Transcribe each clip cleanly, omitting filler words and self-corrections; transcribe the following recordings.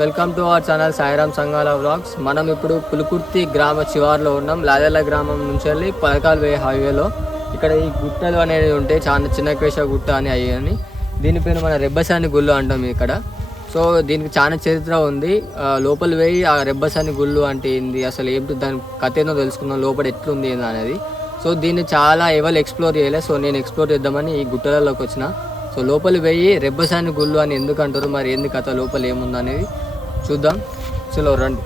Welcome to our channel Sairam సంగాల vlogs. మనం ఇప్పుడు పులుకుర్తి గ్రామ శివార్లో ఉన్నాం. లాదెల్ల గ్రామం నుంచి వెళ్ళి పదకాల్ వే హైవేలో. ఇక్కడ ఈ గుట్టలు అనేది ఉంటాయి, చాలా చిన్నకేశ గుట్ట అని అయ్యని. దీని పేరు మన రెబ్బసాని గుళ్ళు అంటాం ఇక్కడ. సో దీనికి చాలా చరిత్ర ఉంది. లోపల పోయి ఆ రెబ్బసాని గుళ్ళు అంటే ఏంది, అసలు ఏంటి, దాని కథ ఏందో తెలుసుకుందాం, లోపల ఎట్లుంది ఏంది అనేది. సో దీన్ని చాలా ఎవరు ఎక్స్ప్లోర్ చేయలేదు. సో నేను ఎక్స్ప్లోర్ చేద్దామని ఈ గుట్టలలోకి వచ్చిన. సో లోపల పోయి రెబ్బసాని గుళ్ళు అని ఎందుకు అంటారు, మరి ఏంది కథ, లోపల ఏముంది అనేది చూద్దాం. చలో రండి.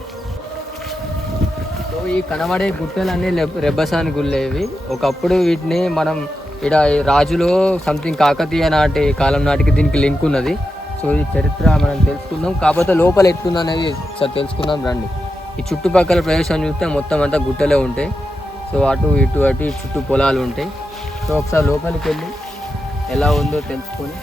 సో ఈ కనబడే గుట్టలన్నీ రెబ్బసాని గుళ్ళేవి. ఒకప్పుడు వీటిని మనం ఇక్కడ రాజులో సంథింగ్ కాకతీయ నాటి కాలం నాటికి దీనికి లింక్ ఉన్నది. సో ఈ చరిత్ర మనం తెలుసుకుందాం. కాకపోతే లోపల ఎట్లుంది అనేది సార్ తెలుసుకుందాం రండి. ఈ చుట్టుపక్కల ప్రదేశం చూస్తే మొత్తం అంతా గుట్టలే ఉంటాయి. సో అటు ఇటు చుట్టూ పొలాలు ఉంటాయి. సో ఒకసారి లోపలికి వెళ్ళి ఎలా ఉందో తెలుసుకొని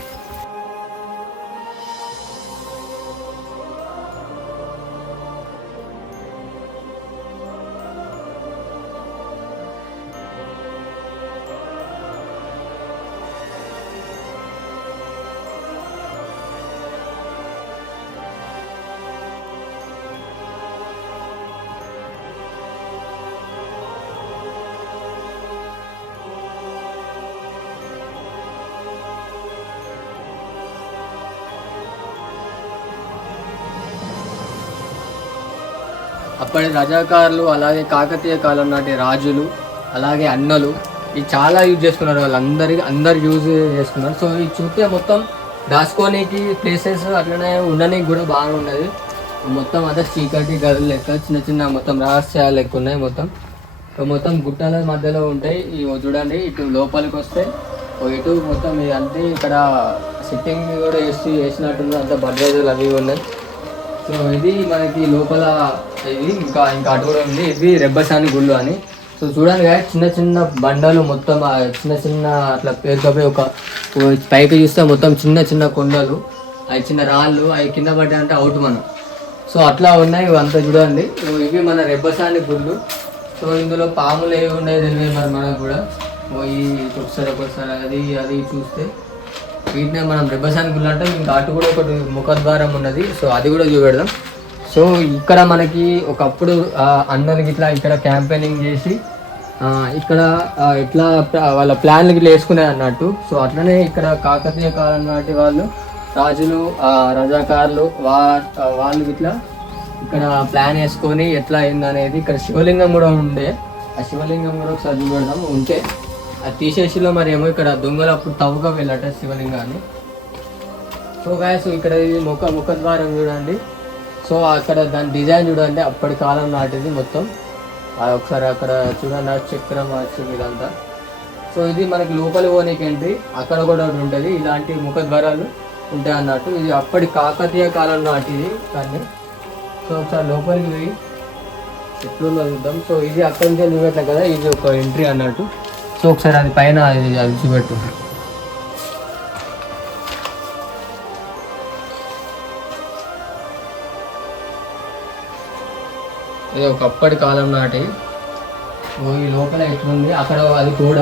అప్పటి రజాకారులు, అలాగే కాకతీయ కాలం నాటి రాజులు, అలాగే అన్నలు ఇవి చాలా యూజ్ చేసుకున్నారు. అందరు యూజ్ చేసుకున్నారు. సో ఇది చూస్తే మొత్తం దాచుకోనికి ప్లేసెస్ అట్లనే ఉండడానికి కూడా బాగా ఉన్నది. మొత్తం అదే చీకటి గదులు లెక్క చిన్న చిన్న మొత్తం రహస్యాలు లెక్క ఉన్నాయి. మొత్తం గుట్టల మధ్యలో ఉంటాయి. ఇవి చూడండి, ఇటు లోపలికి వస్తే ఇటు మొత్తం ఇదంతా ఇక్కడ సిట్టింగ్ కూడా వేసినట్టుంది. అంత బడ్జెట్లు అవి ఉన్నాయి. సో ఇది మనకి లోపల ఇది ఇంకా అటు కూడా ఉంది. ఇది రెబ్బసాని గుళ్ళు అని. సో చూడండి కదా, చిన్న చిన్న బండలు మొత్తం చిన్న అట్లా పేరుకపోయి ఒక పైకి చూస్తే మొత్తం చిన్న కొండలు, అవి చిన్న రాళ్ళు, అవి కింద పడ్డాయి అంటే అవుట్ మనం. సో అట్లా ఉన్నాయి ఇవంతా చూడండి. ఇవి మన రెబ్బసాని గుళ్ళు. సో ఇందులో పాములు ఏవి ఉన్నాయి తెలియదు మరి మనకు కూడా. ఈ ఒకసారి అది చూస్తే వీటినే మనం రెబ్బసాని గుళ్ళు అంటే. ఇంకా అటు కూడా ఒకటి ముఖద్వారం ఉన్నది. సో అది కూడా చూపెడదాం. సో ఇక్కడ మనకి ఒకప్పుడు అందరికి ఇట్లా ఇక్కడ క్యాంపెయినింగ్ చేసి ఇక్కడ ఇట్లా వాళ్ళ ప్లాన్లు ఇట్లా వేసుకునేది అన్నట్టు. సో అట్లనే ఇక్కడ కాకతీయ కాలం నాటి వాళ్ళు, రాజులు, రజాకారులు వాళ్ళు ఇట్లా ఇక్కడ ప్లాన్ వేసుకొని ఎట్లా అయిందనేది. ఇక్కడ శివలింగం కూడా ఉండే. ఆ శివలింగం కూడా ఒకసారి చూపెడదాం. ఉంటే అది తీసేసిలో మరి ఏమో ఇక్కడ దొంగలు అప్పుడు తవ్వగా వెళ్ళట శివలింగాన్ని. సో గాయస్ ఇక్కడ ఇది ముఖద్వారం చూడండి. సో అక్కడ దాని డిజైన్ చూడండి, అప్పటి కాలం నాటిది మొత్తం. ఒకసారి అక్కడ చూడండి, చక్రం వచ్చింది ఇదంతా. సో ఇది మనకి లోపలి పోనీకి ఎంట్రీ. అక్కడ కూడా ఒకటి ఉంటుంది, ఇలాంటి ముఖద్వారాలు ఉంటాయి అన్నట్టు. ఇది అప్పటి కాకతీయ కాలం నాటిది కానీ. సో ఒకసారి లోపలికి పోయి ఎట్లుందో చూద్దాం. సో ఇది అక్కడి నుంచి చూపెట్టాం కదా, ఇది ఒక ఎంట్రీ అన్నట్టు. సో ఒకసారి అది పైన అది చూపెట్టు. ఇది ఒకప్పటి కాలం నాటి. ఈ లోపల ఎట్లుంది, అక్కడ అది గోడ,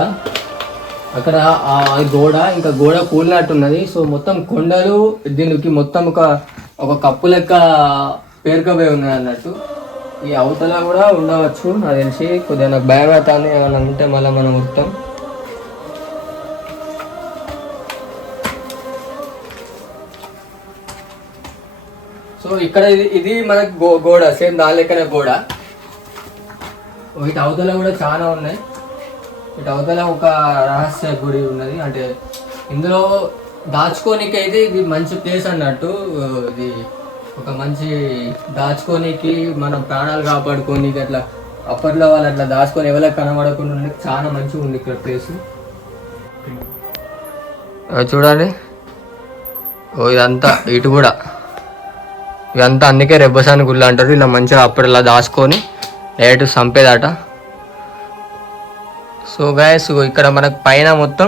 అక్కడ అది గోడ, ఇంకా గోడ కూలినట్టున్నది. సో మొత్తం కొండలు, దీనికి మొత్తం ఒక కప్పు లెక్క పేరుకపోయి ఉన్నది అన్నట్టు. ఈ అవతల కూడా ఉండవచ్చు నాకు తెలిసి. కొద్దిగా నాకు భయపడతాను, ఏమైనా ఉంటే మళ్ళీ మనం ఉడతాం. సో ఇక్కడ ఇది మనకి గోడ, సేమ్ దాని లెక్కనే గోడ. ఇటు అవతల కూడా చాలా ఉన్నాయి. ఇటు అవతల ఒక రహస్య గుడి ఉన్నది. అంటే ఇందులో దాచుకోనికి అయితే ఇది మంచి ప్లేస్ అన్నట్టు. ఇది ఒక మంచి దాచుకోనికి, మనం ప్రాణాలు కాపాడుకోనికి, అట్లా అప్పట్లో వాళ్ళు అట్లా దాచుకొని ఎవరికి కనబడకుండా చాలా మంచిగా ఉంది ఇక్కడ ప్లేస్. చూడండి ఇదంతా, ఇటు కూడా ఇదంతా అందుకే రెబ్బసాని గుళ్ళు అంటారు. ఇలా మంచిగా అప్పుడు ఇలా దాచుకొని డైరెక్ట్ చంపేదట. సో గైస్ ఇక్కడ మనకు పైన మొత్తం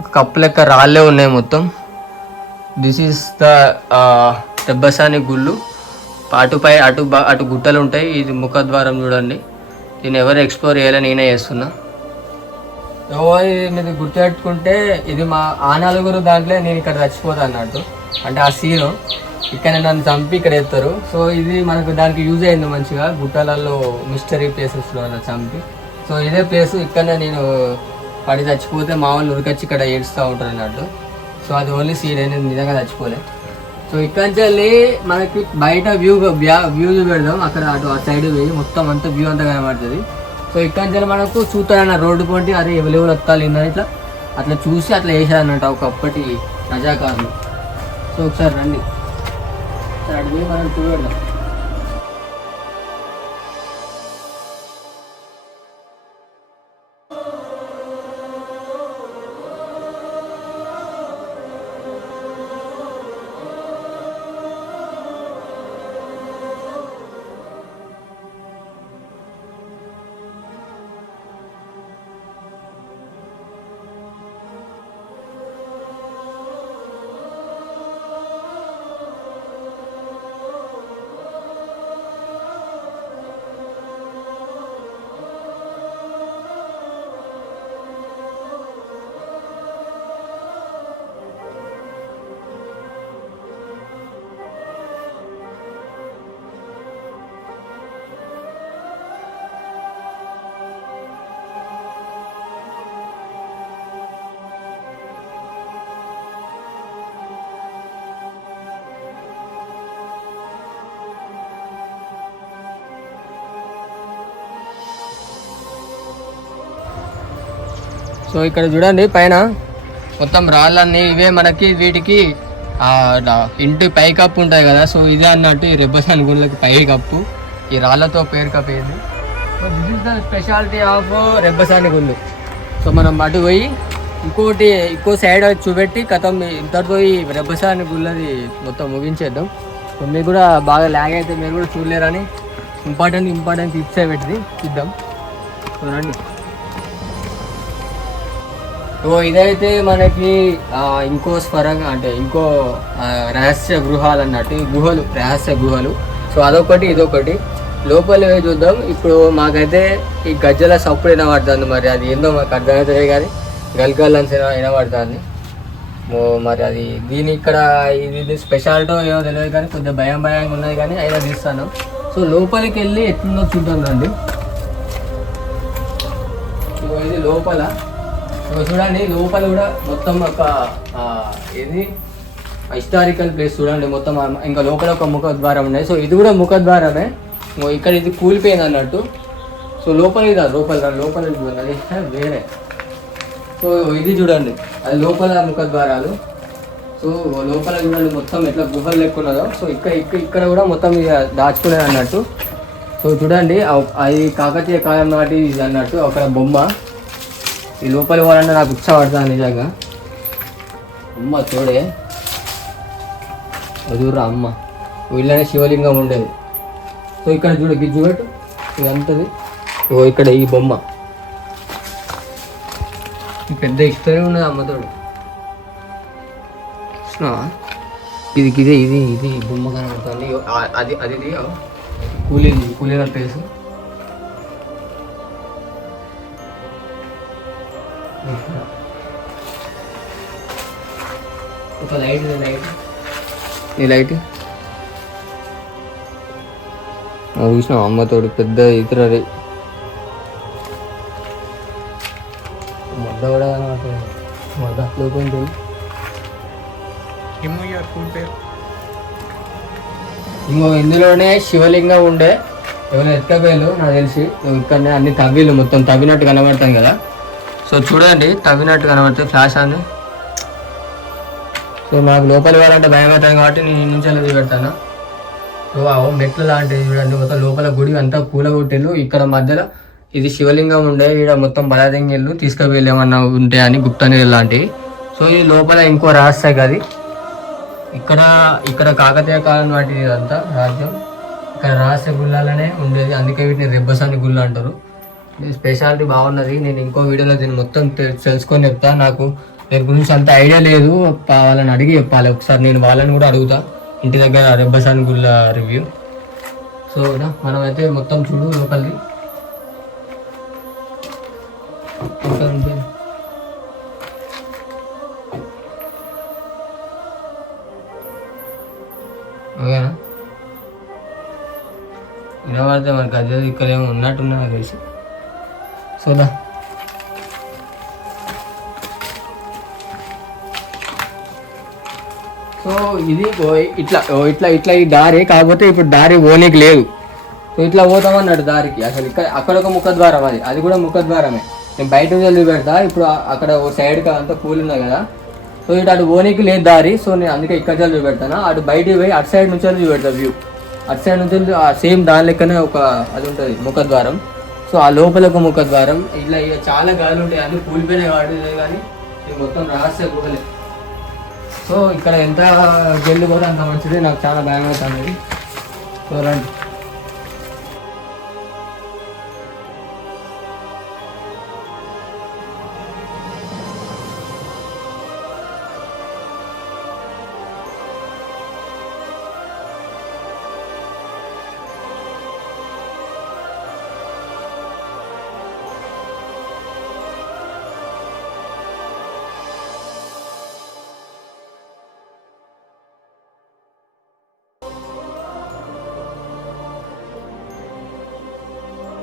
ఒక కప్పు లెక్క రాళ్ళే ఉన్నాయి మొత్తం. దిస్ ఈస్ ద రెబ్బసాని గుళ్ళు. అటుపై అటు గుట్టలు ఉంటాయి. ఇది ముఖద్వారం చూడండి. దీన్ని ఎవరు ఎక్స్ప్లోర్ చేయాలో నేనే చేస్తున్నా. మీరు గుర్తుపెట్టుకుంటే ఇది మా ఆ నలుగురు దాంట్లో నేను ఇక్కడ చచ్చిపోతా అన్నట్టు. అంటే ఆ సీను ఇక్కడ నన్ను చంపి ఇక్కడ ఎత్తారు. సో ఇది మనకు దానికి యూజ్ అయింది మంచిగా, గుట్టలలో మిస్టరీ ప్లేసెస్లో అలా చంపి. సో ఇదే ప్లేస్, ఇక్కడనే నేను పడి చచ్చిపోతే మా వాళ్ళు ఉరికొచ్చి ఇక్కడ ఏడుస్తూ ఉంటారు అన్నట్టు. సో అది ఓన్లీ సీడ్ అనేది నిజంగా చచ్చిపోలే. సో ఇక్కడ నుంచి వెళ్ళి మనకి బయట వ్యూ పెడదాం. అక్కడ అటు ఆ సైడ్ పోయి మొత్తం అంతా వ్యూ అంతా కనబడుతుంది. సో ఇక్కడ నుంచి మనకు చూస్తారన్న రోడ్డు పోటీ అరే ఎవరెవరు వస్తాలి ఇట్లా అట్లా చూసి అట్లా వేసారన్నట్టు ఒకప్పటి రజాకారులు. సో ఒకసారి రండి, ఒకసారి అటు పోయి మనం చూపెడదాం. సో ఇక్కడ చూడండి పైన మొత్తం రాళ్ళన్నీ ఇవే మనకి, వీటికి ఇంటి పై కప్పు ఉంటాయి కదా. సో ఇదే అన్నట్టు ఈ రెబ్బసాని గుళ్ళకి పై కప్పు, ఈ రాళ్ళతో పేరు కప్పేది. So this is the speciality of Rebbasani గుళ్ళు. సో మనం అటు పోయి ఇంకో సైడ్ చూపెట్టి కథం ఇంతటితో ఈ రెబ్బసాని గుళ్ళది మొత్తం ముగించేద్దాం. సో మీకు కూడా బాగా ల్యాగ్ అయితే మీరు కూడా చూడలేరని ఇంపార్టెంట్ టిప్సే పెట్టి ఇద్దాం. సో రండి. సో ఇదైతే మనకి ఇంకో స్వరంగా అంటే ఇంకో రహస్య గృహాలు అన్నట్టు, గుహలు, రహస్య గుహలు. సో అదొకటి ఇదొకటి. లోపల చూద్దాం. ఇప్పుడు మాకైతే ఈ గజ్జల సప్పుడు వినబడుతుంది, మరి అది ఏందో మాకు అర్థమవుతుంది కానీ గల్గల్లని వినబడుతుంది. మరి అది దీని ఇక్కడ ఇది స్పెషాలిటీ ఏమో తెలియదు కానీ కొంచెం భయంగా ఉన్నది కానీ అయినా తీస్తాను. సో లోపలికి వెళ్ళి ఎట్లుందో చూద్దాం రండి. ఇది లోపల చూడండి, లోపల కూడా మొత్తం ఒక ఇది హిస్టారికల్ ప్లేస్ చూడండి మొత్తం. ఇంకా లోపల ఒక ముఖద్వారం ఉన్నాయి. సో ఇది కూడా ముఖద్వారమే. ఇక్కడ ఇది కూలిపోయింది అన్నట్టు. సో లోపలికి రా, లోపల అది వేరే. సో ఇది చూడండి, అది లోపల ముఖద్వారాలు. సో లోపల చూడండి మొత్తం ఎట్లా గుహలు లెక్కున్నదో. సో ఇక్కడ కూడా మొత్తం ఇక దాచుకునేది అన్నట్టు. సో చూడండి, అది కాకతీయ కాలం నాటి ఇది అన్నట్టు ఒక బొమ్మ. ఈ లోపలి పోవాలంటే నాకు ఉత్సాహపడతాను నిజంగా. అమ్మ చూడే, వదురా అమ్మ, వీళ్ళనే శివలింగం ఉండేది. సో ఇక్కడ చూడ చూపెట్టు, ఇది అంతది. ఓ ఇక్కడ ఈ బొమ్మ పెద్ద హిస్టరీ ఉన్నది అమ్మతోడు. చూసినావా, ఇది బొమ్మ కనబడుతుంది. అది కూలీల ప్లేస్. ఒక లైట్ ఈ లైట్ చూసినా అమ్మతోడు పెద్ద ఇతర మొద్ద కూడా మొద్ద లోపలికి ఇంకో ఇందులోనే శివలింగం ఉండే, ఎవరు ఎత్తుకపోయారు నాకు తెలిసి. ఇక్కడనే అన్ని తవ్విలు, మొత్తం తవ్వినట్టు కనబడతాయి కదా. సో చూడండి, తవ్వినట్టు కనబడుతుంది ఫ్లాష్ అని. సో మాకు లోపలి వాళ్ళంటే భయం అవుతుంది కాబట్టి నేను నుంచి అలా పెడతాను. సో మెట్లు లాంటివి చూడండి, మొత్తం లోపల గుడి అంతా కూలగొట్టిల్లు. ఇక్కడ మధ్యలో ఇది శివలింగం ఉండే, ఇక్కడ మొత్తం బలాదంగిళ్ళు తీసుకువెళ్ళేమన్నా ఉంటాయని గుప్తనిధులు లాంటివి. సో ఇది లోపల ఇంకో రహస్య గది. ఇక్కడ కాకతీయ కాలం నాటి ఇదంతా రాజ్యం. ఇక్కడ రహస్య గుళ్ళనే ఉండేది, అందుకే వీటిని రెబ్బసాని గుళ్ళు అంటారు. స్పెషాలిటీ బాగున్నది. నేను ఇంకో వీడియోలో దీన్ని మొత్తం తెలుసుకొని చెప్తా. నాకు దీని గురించి అంత ఐడియా లేదు, వాళ్ళని అడిగి చెప్పాలి ఒకసారి. నేను వాళ్ళని కూడా అడుగుతా ఇంటి దగ్గర రెబ్బసాని గుళ్ళ రివ్యూ. సో మనమైతే మొత్తం చూడు లోపలిది. ఓకేనా వినబడితే మనకి అదే ఇక్కడ ఏమో ఉన్నట్టున్నా నాకు తెలిసి సోదా సో ఇది ఇట్లా ఇట్లా ఇట్లా ఈ దారి కాకపోతే ఇప్పుడు దారి పోనీకి లేదు సో ఇట్లా పోతామన్నాడు దారికి అసలు ఇక్కడ అక్కడ ఒక ముఖద్వారం అది కూడా ముఖద్వారమే నేను బయట వెళ్ళి పెడతా ఇప్పుడు అక్కడ ఓ సైడ్కి అంతా పూలు ఉన్నాయి కదా సో ఇటు అటు పోనీకి లేదు దారి సో నేను అందుకే ఇక్కడ చూపెడతాను అటు బయటికి పోయి అటు సైడ్ నుంచి చూపెడతా వ్యూ అటు సైడ్ నుంచి సేమ్ దాని లెక్కనే ఒక అది ఉంటుంది ముఖద్వారం సో ఆ లోపల ఒక ముఖద్వారం ఇట్లా చాలా గాలి ఉంటాయి అన్ని కూలిపోయినాయి వాటి కానీ ఇది మొత్తం రహస్య గుహలే సో ఇక్కడ ఎంత గెల్లు కూడా అంత మంచిది నాకు చాలా భయం అవుతుంది సో రండి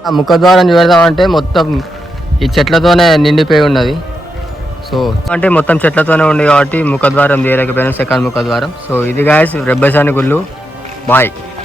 ఆ ముఖద్వారం చూడదామంటే మొత్తం ఈ చెట్లతోనే నిండిపోయి ఉన్నది సో అంటే మొత్తం చెట్లతోనే ఉంది కాబట్టి ముఖద్వారం తీయలేకపోయినా సెకండ్ ముఖద్వారం సో ఇది గాయస్ రెబ్బసాని గుళ్ళు బాయ్